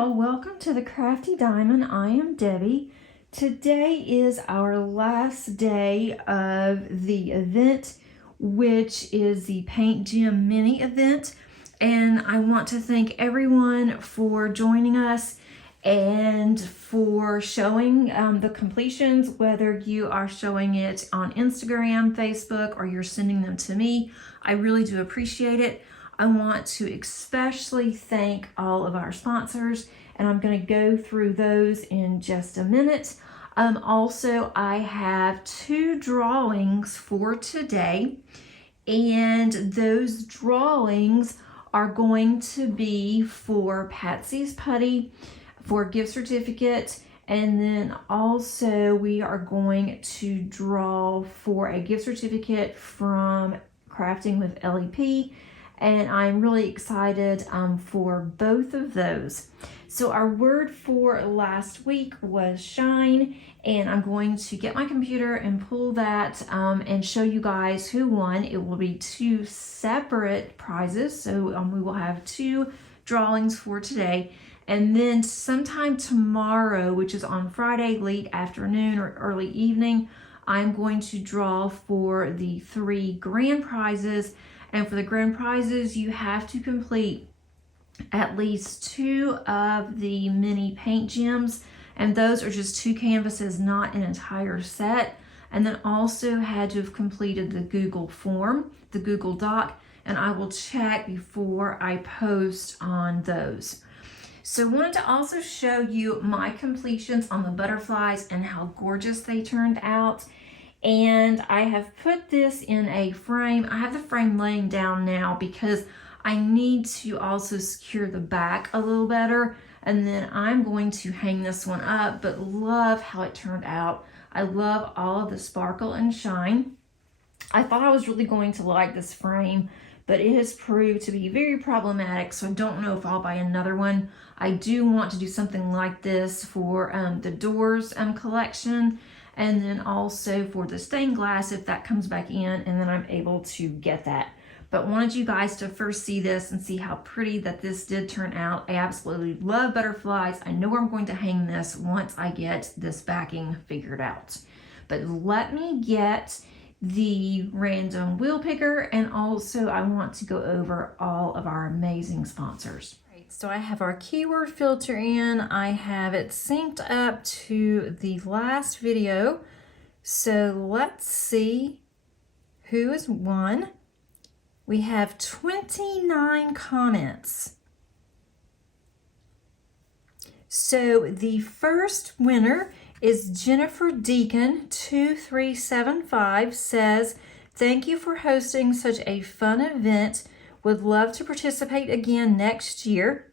y'all, welcome to the Crafty Diamond. I am Debbie. Today is our last day of the event, which is the Paintgem mini event. And I want to thank everyone for joining us and for showing the completions, whether you are showing it on Instagram, Facebook, or you're sending them to me. I really do appreciate it. I want to especially thank all of our sponsors, and I'm going to go through those in just a minute. Also, I have 2 drawings for today, and those drawings are going to be for Patsy's Putty, for a gift certificate, and then also we are going to draw for a gift certificate from Crafting with LEP. And I'm really excited for both of those. So our word for last week was shine, and I'm going to get my computer and pull that and show you guys who won. It will be 2 separate prizes, so we will have 2 drawings for today. And then sometime tomorrow, which is on Friday, late afternoon or early evening, I'm going to draw for the 3 grand prizes. And for the grand prizes, you have to complete at least 2 of the mini Paintgems. And those are just 2 canvases, not an entire set. And then also had to have completed the Google form, the Google Doc. And I will check before I post on those. So I wanted to also show you my completions on the butterflies and how gorgeous they turned out. And I have put this in a frame. I have the frame laying down now because I need to also secure the back a little better. And then I'm going to hang this one up, but love how it turned out. I love all of the sparkle and shine. I thought I was really going to like this frame, but it has proved to be very problematic, so I don't know if I'll buy another one. I do want to do something like this for the doors collection, and then also for the stained glass if that comes back in, and then I'm able to get that. But wanted you guys to first see this and see how pretty that this did turn out. I absolutely love butterflies. I know where I'm going to hang this once I get this backing figured out. But let me get the random wheel picker, and also I want to go over all of our amazing sponsors. So I have our keyword filter in. I have it synced up to the last video. So let's see who has won. We have 29 comments. So the first winner is Jennifer Deacon 2375, says, "Thank you for hosting such a fun event. Would love to participate again next year.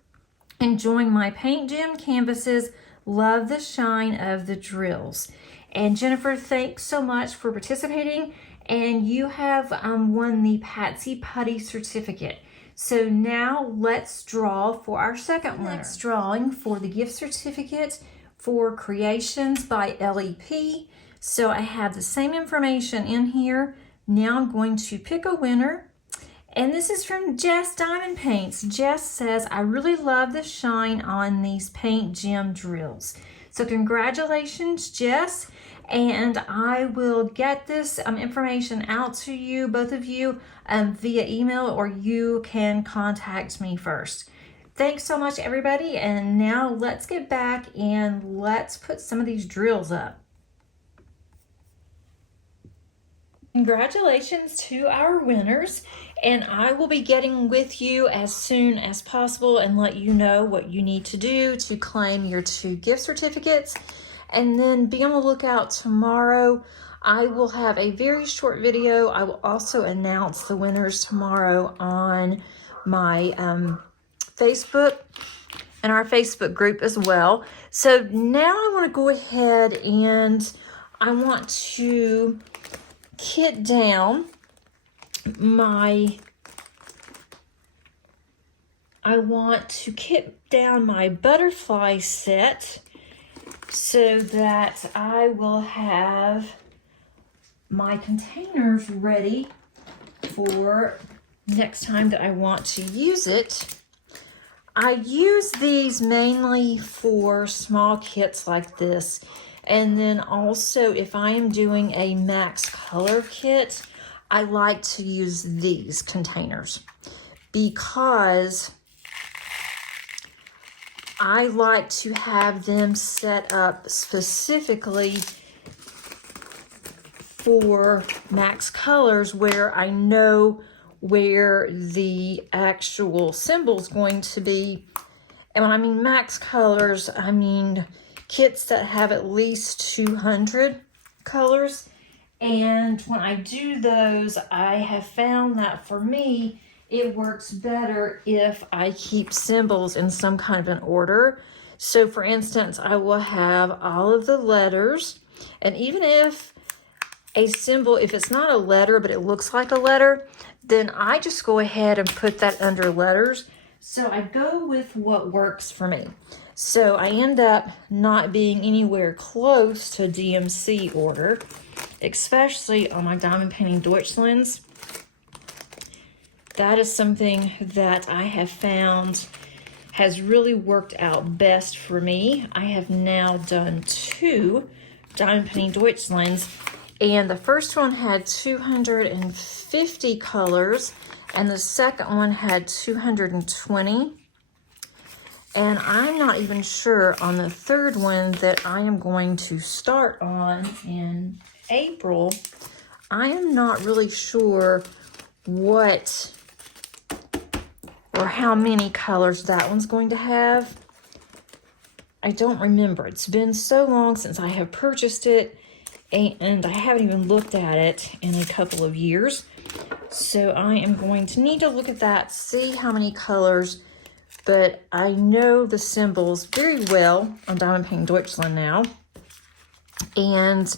Enjoying my Paintgem canvases. Love the shine of the drills." And Jennifer, thanks so much for participating. And you have won the Patsy Putty certificate. So now let's draw for our second winner. Next drawing for the gift certificate for Creations by LEP. So I have the same information in here. Now I'm going to pick a winner. And this is from Jess Diamond Paints. Jess says, "I really love the shine on these Paintgem drills." So congratulations, Jess. And I will get this information out to you, both of you, via email, or you can contact me first. Thanks so much, everybody. And now let's get back and let's put some of these drills up. Congratulations to our winners, and I will be getting with you as soon as possible and let you know what you need to do to claim your 2 gift certificates. And then be on the lookout tomorrow. I will have a very short video. I will also announce the winners tomorrow on my Facebook and our Facebook group as well. So now I want to go ahead and I want to kit down my butterfly set so that I will have my containers ready for next time that I want to use it. I use these mainly for small kits like this. And then also if I am doing a max color kit, I like to use these containers because I like to have them set up specifically for max colors where I know where the actual symbol is going to be. And when I mean max colors, I mean kits that have at least 200 colors. And when I do those, I have found that for me, it works better if I keep symbols in some kind of an order. So for instance, I will have all of the letters, and even if a symbol, if it's not a letter, but it looks like a letter, then I just go ahead and put that under letters. So I go with what works for me. So I end up not being anywhere close to DMC order, especially on my diamond painting Deutschlands. That is something that I have found has really worked out best for me. I have now done 2 diamond painting Deutschlands, and the first one had 250 colors, and the second one had 220. And I'm not even sure on the third one that I am going to start on in April. I am not really sure what or how many colors that one's going to have. I don't remember. It's been so long since I have purchased it, and I haven't even looked at it in a couple of years. So I am going to need to look at that, see how many colors, but I know the symbols very well on Diamond Painting Deutschland now, and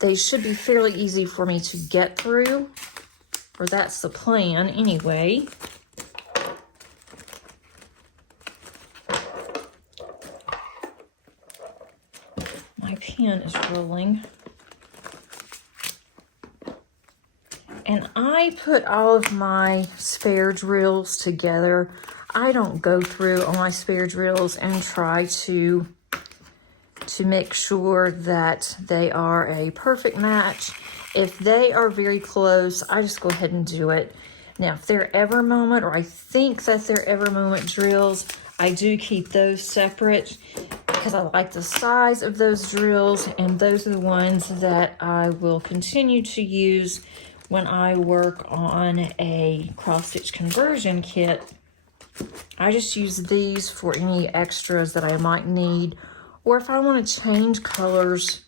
they should be fairly easy for me to get through, or that's the plan anyway. My pen is rolling. And I put all of my spare drills together. I don't go through all my spare drills and try to make sure that they are a perfect match. If they are very close, I just go ahead and do it. Now, if they're ever moment, or I think that they're ever moment drills, I do keep those separate because I like the size of those drills, and those are the ones that I will continue to use when I work on a cross stitch conversion kit. I just use these for any extras that I might need, or if I want to change colors,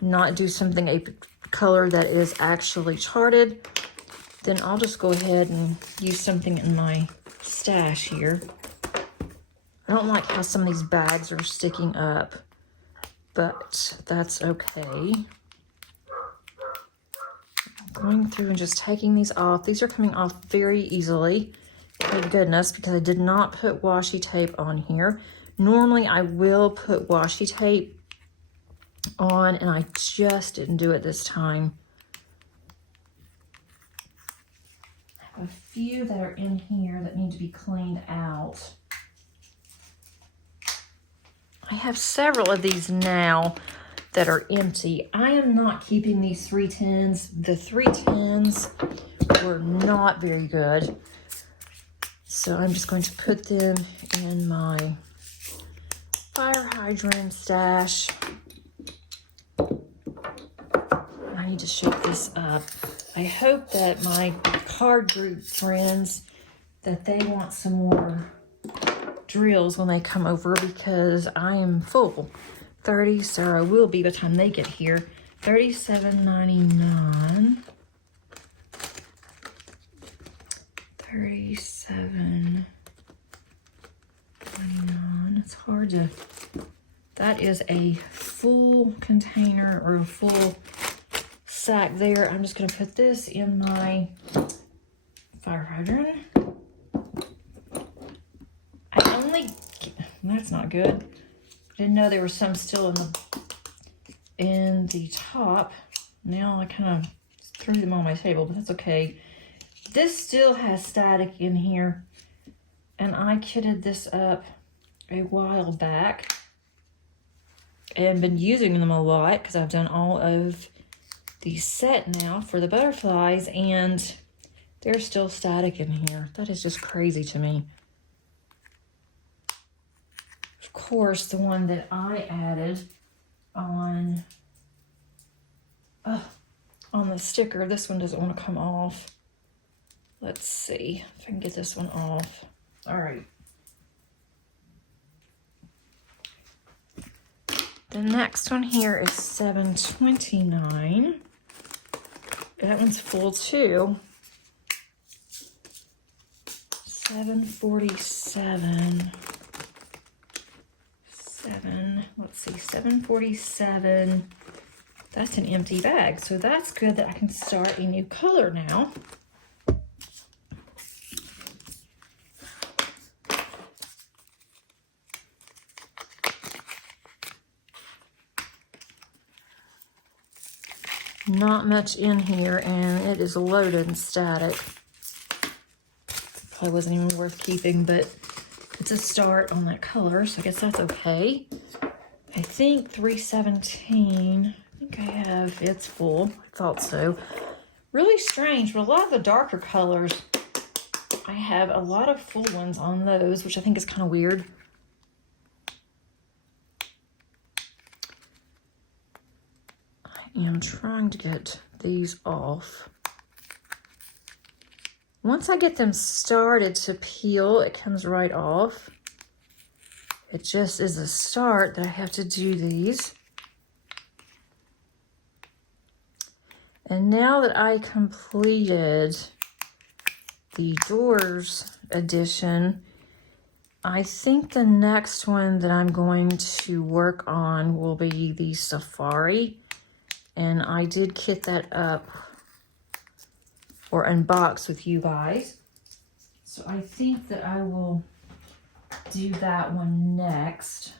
not do something a color that is actually charted, then I'll just go ahead and use something in my stash here. I don't like how some of these bags are sticking up, but that's okay. Going through and just taking these off. These are coming off very easily. Thank goodness, because I did not put washi tape on here. Normally I will put washi tape on, and I just didn't do it this time. I have a few that are in here that need to be cleaned out. I have several of these now that are empty. I am not keeping these 310s. The 310s were not very good. So I'm just going to put them in my fire hydrant stash. I need to shake this up. I hope that my card group friends, that they want some more drills when they come over, because I am full. 30, so I will be by the time they get here. $37.99. $37.99. It's hard to. That is a full container or a full sack there. I'm just going to put this in my fire hydrant. That's not good. Didn't know there was some still in the top. Now I kind of threw them on my table, but that's okay. This still has static in here. and I kitted this up a while back and been using them a lot because I've done all of the set now for the butterflies, and they're still static in here. That is just crazy to me. Of course, the one that I added on the sticker, this one doesn't want to come off. Let's see if I can get this one off. All right. The next one here is $7.29. That one's full too. $7.47. Let's see, $7.47. That's an empty bag, so that's good that I can start a new color now. Not much in here, and it is loaded and static. Probably wasn't even worth keeping, but it's a start on that color, so I guess that's okay. I think $3.17. I think I have, it's full. I thought so. Really strange, but a lot of the darker colors, I have a lot of full ones on those, which I think is kind of weird. I am trying to get these off. Once I get them started to peel, it comes right off. It just is a start that I have to do these. And now that I completed the doors edition, I think the next one that I'm going to work on will be the safari. And I did kit that up or unbox with you guys. So I think that I will do that one next.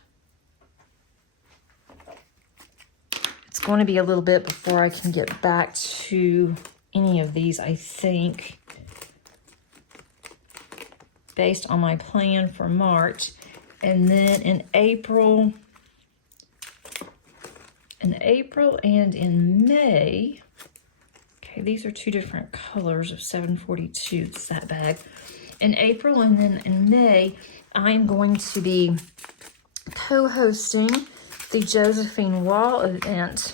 It's going to be a little bit before I can get back to any of these, I think, based on my plan for March. And then in April and in May, okay, these are two different colors of 742, it's that bag. In April and then in May, I'm going to be co-hosting the Josephine Wall event.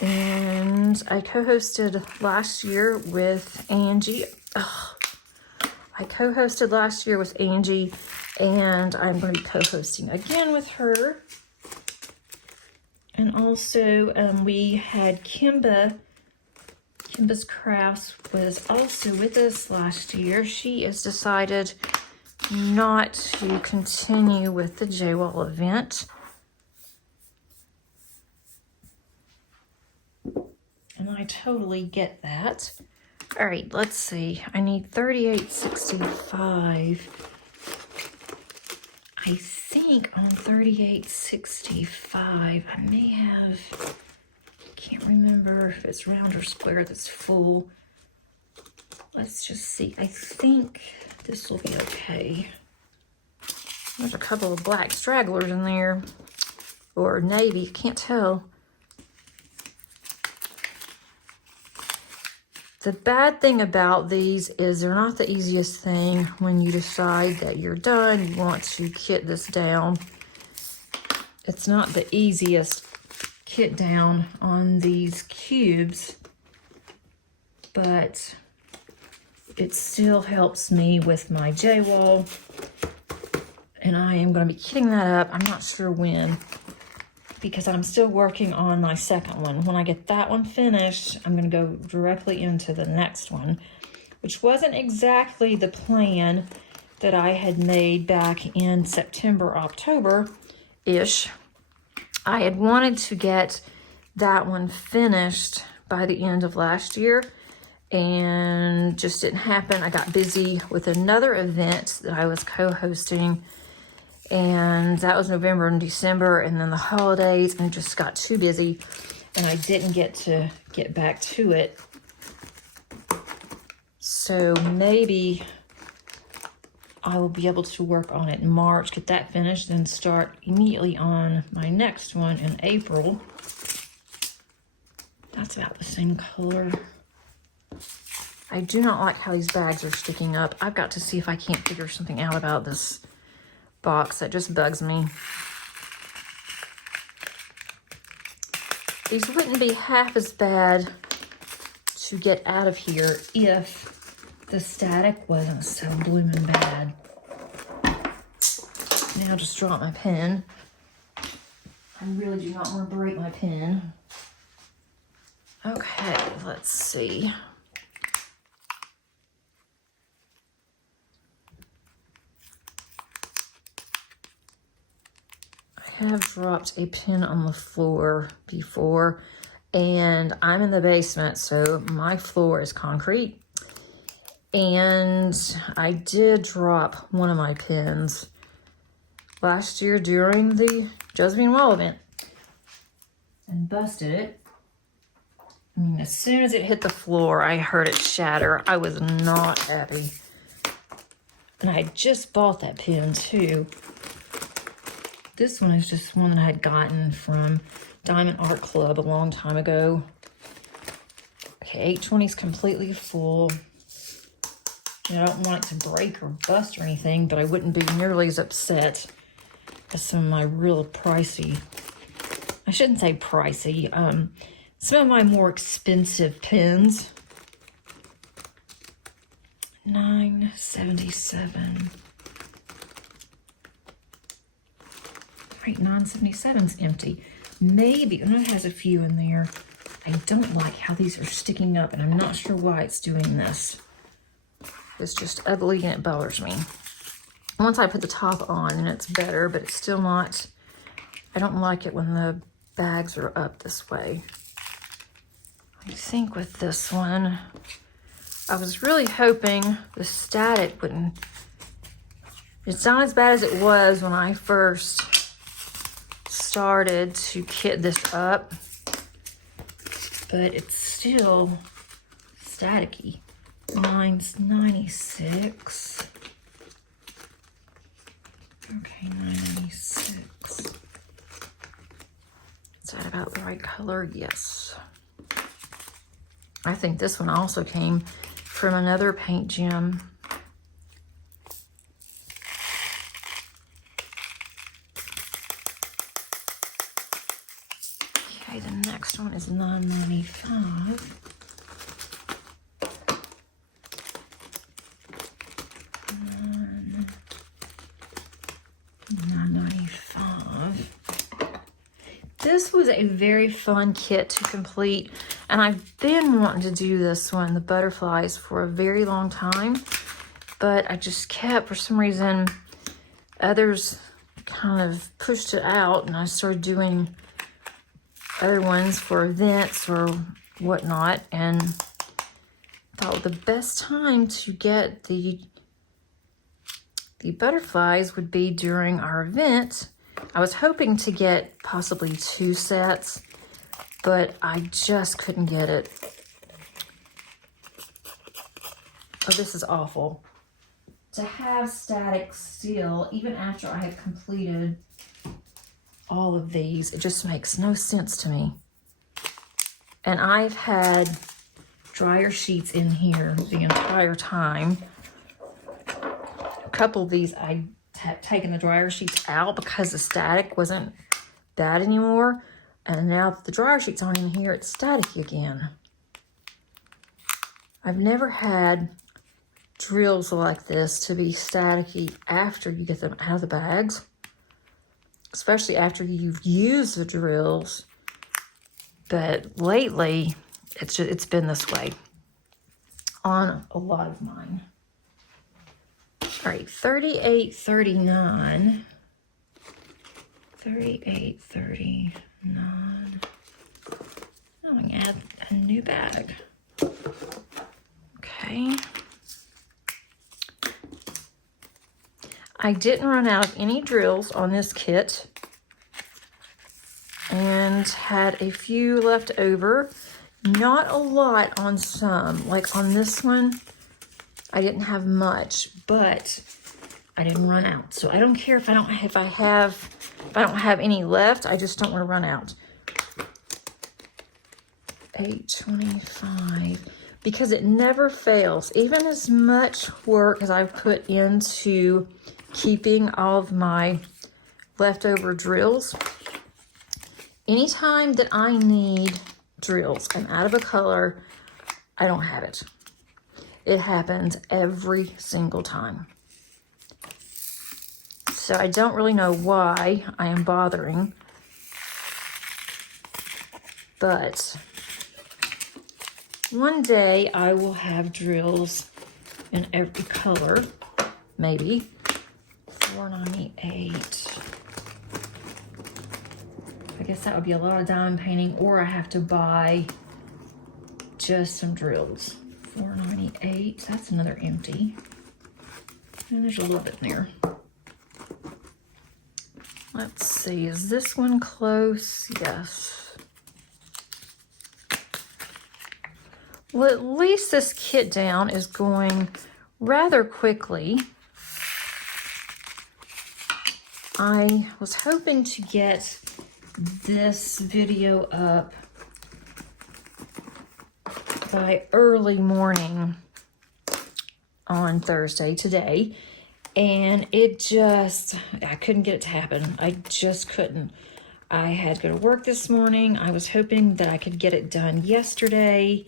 And I co-hosted last year with Angie. I co-hosted last year with Angie, and I'm going to be co-hosting again with her. And also, we had Kimba's Crafts was also with us last year. She has decided not to continue with the J-Wall event. And I totally get that. All right, let's see. I need 38.65. I think on 38.65, I may have, can't remember if it's round or square that's full. Let's just see. I think this will be okay. There's a couple of black stragglers in there, or navy, can't tell. The bad thing about these is they're not the easiest thing when you decide that you're done, you want to kit this down. It's not the easiest kit down on these cubes, but it still helps me with my J-Wall. And I am going to be kitting that up. I'm not sure when, because I'm still working on my second one. When I get that one finished, I'm going to go directly into the next one, which wasn't exactly the plan that I had made back in September, October-ish. I had wanted to get that one finished by the end of last year, and just didn't happen. I got busy with another event that I was co-hosting, and that was November and December, and then the holidays, and just got too busy, and I didn't get back to it. So maybe I will be able to work on it in March, get that finished, then start immediately on my next one in April. That's about the same color. I do not like how these bags are sticking up. I've got to see if I can't figure something out about this box. That just bugs me. These wouldn't be half as bad to get out of here if the static wasn't so blooming bad. Now just drop my pen. I really do not want to break my pen. Okay, let's see. I have dropped a pen on the floor before, and I'm in the basement, so my floor is concrete. And I did drop one of my pens last year during the Josephine Wall event and busted it. I mean, as soon as it hit the floor, I heard it shatter. I was not happy. And I had just bought that pen too. This one is just one that I had gotten from Diamond Art Club a long time ago. Okay, 820 is completely full. I don't want it to break or bust or anything, but I wouldn't be nearly as upset as some of my real pricey, I shouldn't say pricey, some of my more expensive pens. $9.77. Right, $9.77's empty. Maybe, and it has a few in there. I don't like how these are sticking up, and I'm not sure why it's doing this. It's just ugly and it bothers me. Once I put the top on, and it's better, but it's still not, I don't like it when the bags are up this way. I think with this one, I was really hoping the static wouldn't, it's not as bad as it was when I first started to kit this up, but it's still staticky. Mine's 96. Okay, 996. Is that about the right color? Yes. I think this one also came from another Paintgem. Okay, the next one is $9.95. This was a very fun kit to complete, and I've been wanting to do this one, the butterflies, for a very long time, but I just kept, for some reason, others kind of pushed it out, and I started doing other ones for events or whatnot, and thought the best time to get the butterflies would be during our event. I was hoping to get possibly 2 sets, but I just couldn't get it. Oh, this is awful. To have static still, even after I have completed all of these, it just makes no sense to me. And I've had dryer sheets in here the entire time. A couple of these I had taken the dryer sheets out because the static wasn't bad anymore, and now that the dryer sheets aren't in here, it's staticky again. I've never had drills like this to be staticky after you get them out of the bags, especially after you've used the drills, but lately it's been this way on a lot of mine. All right, $38.39. $38.39. I'm going to add a new bag. Okay. I didn't run out of any drills on this kit and had a few left over. Not a lot on some. Like on this one, I didn't have much, but I didn't run out. So I don't care if I don't have any left. I just don't want to run out. $8.25, because it never fails. Even as much work as I've put into keeping all of my leftover drills, anytime that I need drills, I'm out of a color, I don't have it. It happens every single time. So I don't really know why I am bothering, but one day I will have drills in every color, maybe. $4.98. I guess that would be a lot of diamond painting, or I have to buy just some drills. $4.98. That's another empty. And there's a little bit in there. Let's see, is this one close? Yes. Well, at least this kit down is going rather quickly. I was hoping to get this video up by early morning on Thursday, today, and I couldn't get it to happen. I just couldn't. I had to go to work this morning. I was hoping that I could get it done yesterday,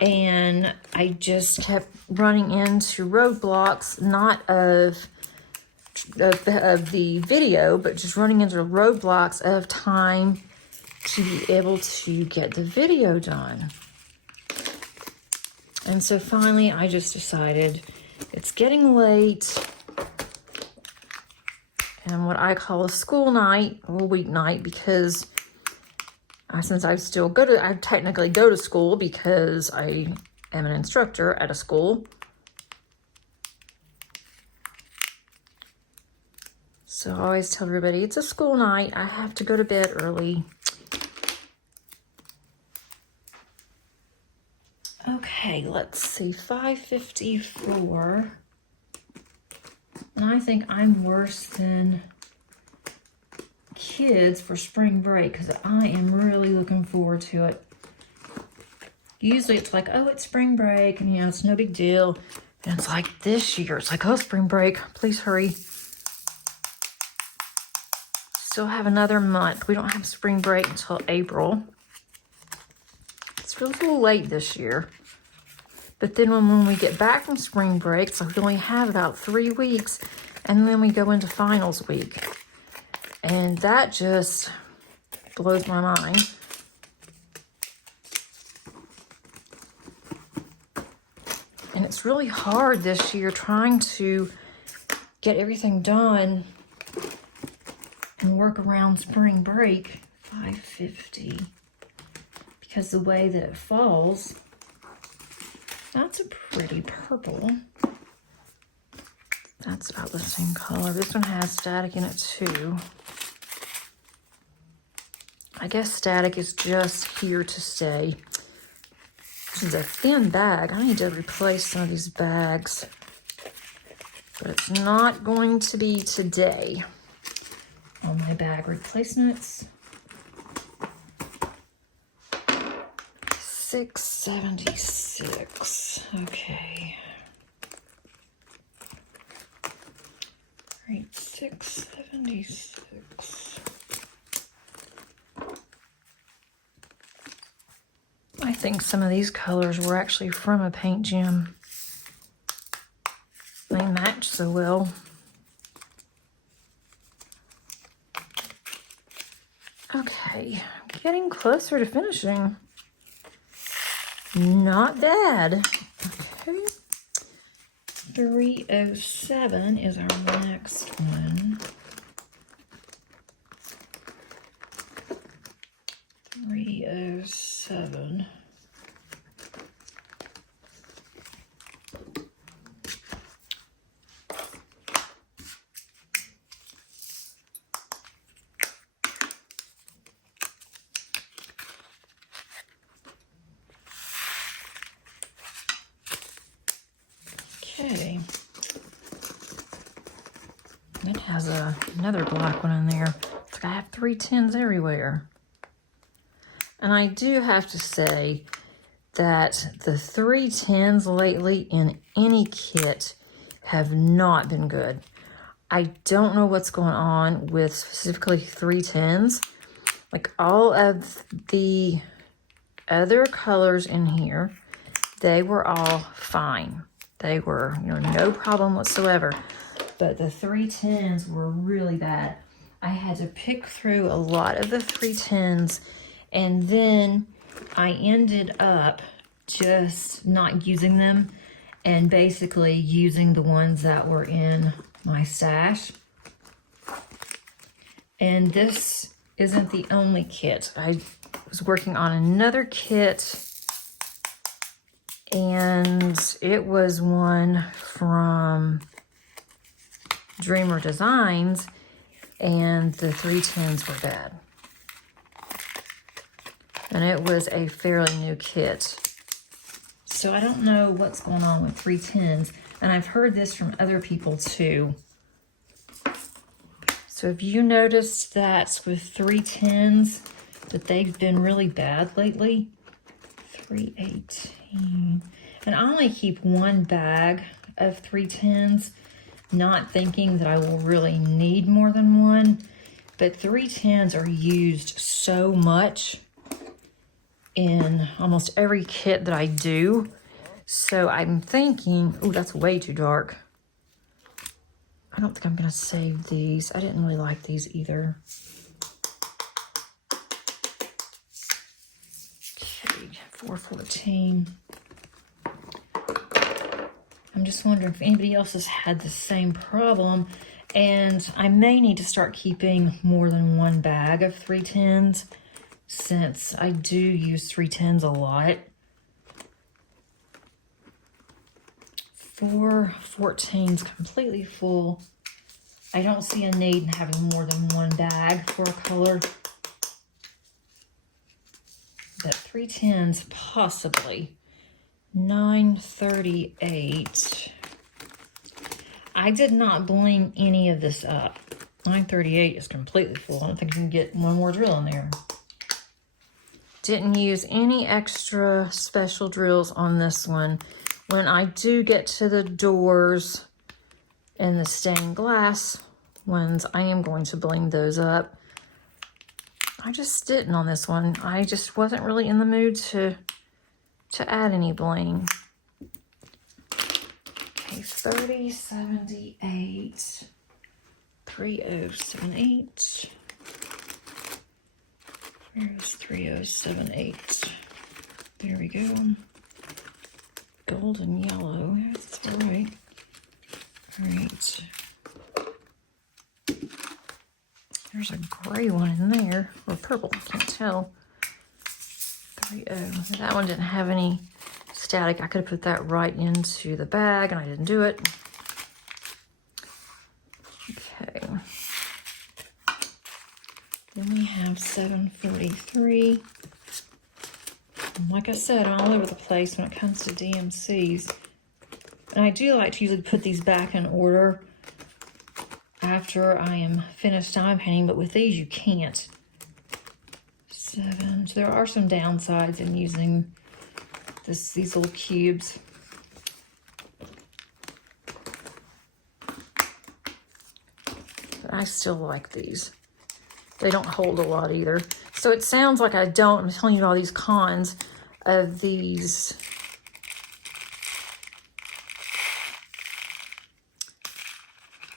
and I just kept running into roadblocks, not of the video, but just running into roadblocks of time to be able to get the video done. And so finally I just decided it's getting late, and what I call a school night, or a weeknight, because since I technically go to school because I am an instructor at a school. So I always tell everybody, it's a school night. I have to go to bed early. Okay, let's see, $5.54. And I think I'm worse than kids for spring break, because I am really looking forward to it. Usually it's like, oh, it's spring break, and it's no big deal. And it's like this year, it's like, oh, spring break, please hurry. Still have another month. We don't have spring break until April. It's really a little late this year. But then when we get back from spring break, so we only have about 3 weeks, and then we go into finals week. And that just blows my mind. And it's really hard this year trying to get everything done and work around spring break. $5.50. Because the way that it falls, that's a pretty purple. That's about the same color. This one has static in it too. I guess static is just here to stay. This is a thin bag. I need to replace some of these bags. But it's not going to be today on my bag replacements. $6.76. Okay. All right, $6.76. I think some of these colors were actually from a Paintgem. They match so well. Okay, getting closer to finishing. Not bad. Okay. 307 is our next one. 307. Okay. has another black one in there. It's like I have 3 tins everywhere. And I do have to say that the 3 tins lately in any kit have not been good. I don't know what's going on with specifically 3 tins. Like all of the other colors in here, they were all fine. They were, no problem whatsoever. But the 3 tins were really bad. I had to pick through a lot of the 3 tins, and then I ended up just not using them and basically using the ones that were in my stash. And this isn't the only kit. I was working on another kit, and it was one from Dreamer Designs, and the 3 tins were bad. And it was a fairly new kit. So I don't know what's going on with 3 tins, and I've heard this from other people too. So have you noticed that with 3 tins that they've been really bad lately? 318. And I only keep 1 bag of 3 tins, not thinking that I will really need more than 1. But 3 tins are used so much in almost every kit that I do. So I'm thinking, oh, that's way too dark. I don't think I'm gonna save these. I didn't really like these either. Okay, 414. I'm just wondering if anybody else has had the same problem, and I may need to start keeping more than 1 bag of 3 tins, since I do use 3 tins a lot. 414's completely full. I don't see a need in having more than 1 bag for a color. But 3 tins, possibly. 938. I did not bling any of this up. 938 is completely full. I don't think you can get 1 more drill in there. Didn't use any extra special drills on this one. When I do get to the doors and the stained glass ones, I am going to bling those up. I just didn't on this one. I just wasn't really in the mood to add any bling. Okay, 3078, 3078. Where's 3078? There we go. Gold and yellow. That's all right. All right. There's a gray one in there, or purple. I can't tell. 30. That one didn't have any static. I could have put that right into the bag, and I didn't do it. Okay. Then we have 743. Like I said, I'm all over the place when it comes to DMCs. And I do like to usually put these back in order after I am finished diamond painting, but with these you can't. 7. So there are some downsides in using these little cubes. But I still like these. They don't hold a lot either. So it sounds like I don't. I'm telling you all these cons of these.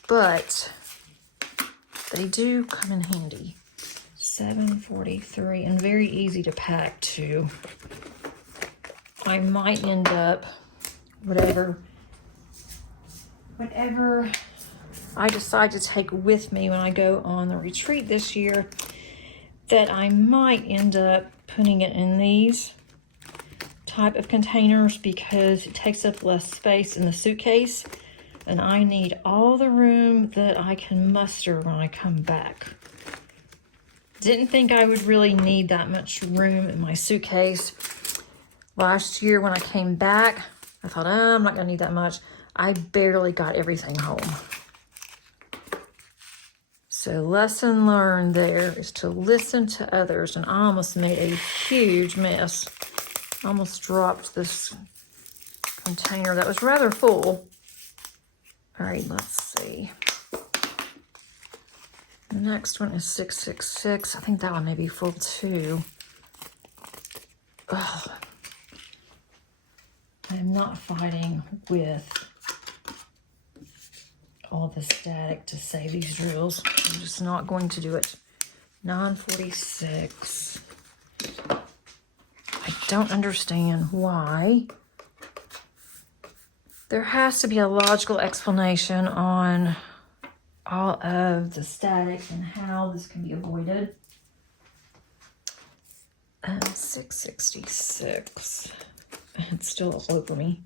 But they do come in handy. 743, and very easy to pack too. I might end up, whatever I decide to take with me when I go on the retreat this year, that I might end up putting it in these type of containers because it takes up less space in the suitcase, and I need all the room that I can muster when I come back. Didn't think I would really need that much room in my suitcase. Last year when I came back, I thought, oh, I'm not gonna need that much. I barely got everything home. So lesson learned there is to listen to others. And I almost made a huge mess. I almost dropped this container that was rather full. All right, let's see. The next one is 666. I think that one may be full too. Ugh. I'm not fighting with all the static to save these drills. I'm just not going to do it. 946. I don't understand why. There has to be a logical explanation on all of the static and how this can be avoided. 666. It's still all over me.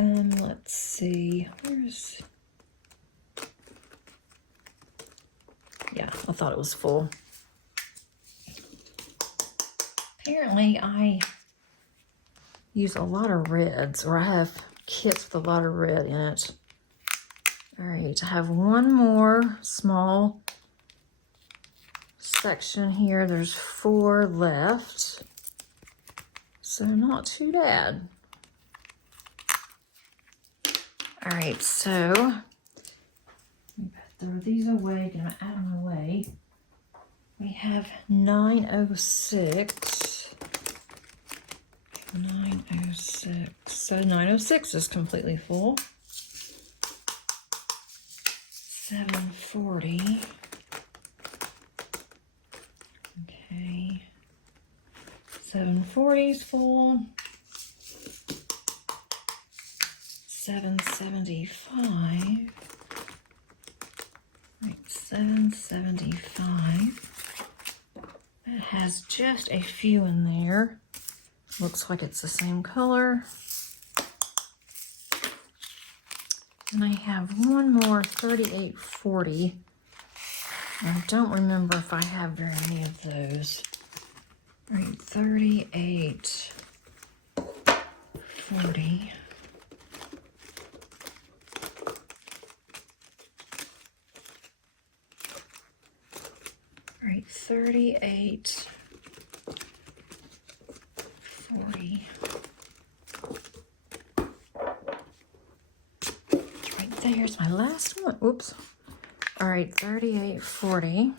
Let's see. Where's... Yeah, I thought it was full. Apparently, I use a lot of reds, or I have kits with a lot of red in it. All right, I have one more small section here. There's 4 left, so not too bad. All right, so throw these away, get them out of my way. We have 906. 906. So 906 is completely full. 740. Okay. 740 is full. 775. Right, 775. It has just a few in there. Looks like it's the same color. And I have one more 3840. I don't remember if I have very many of those. All right, 3840. All right, 3840. Right there's my last one. Oops. All right, 3840.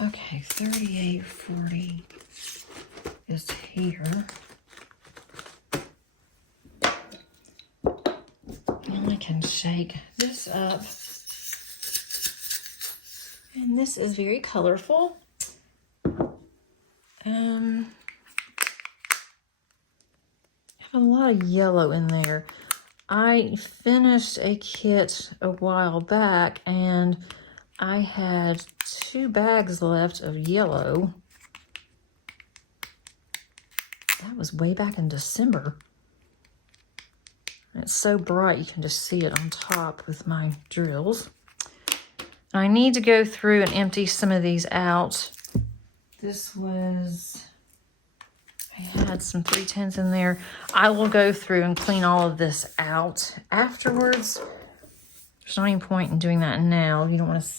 Okay, 3840 is here. And I can shake this up. And this is very colorful. Have a lot of yellow in there. I finished a kit a while back and I had 2 bags left of yellow. That was way back in December. And it's so bright you can just see it on top with my drills. I need to go through and empty some of these out. This was, I had some 310s in there. I will go through and clean all of this out afterwards. There's not any point in doing that now. You don't want to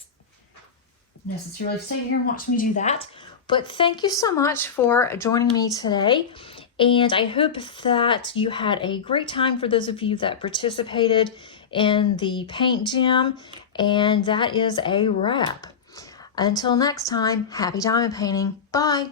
necessarily stay here and watch me do that. But thank you so much for joining me today. And I hope that you had a great time for those of you that participated in the Paintgem. And that is a wrap. Until next time, happy diamond painting. Bye.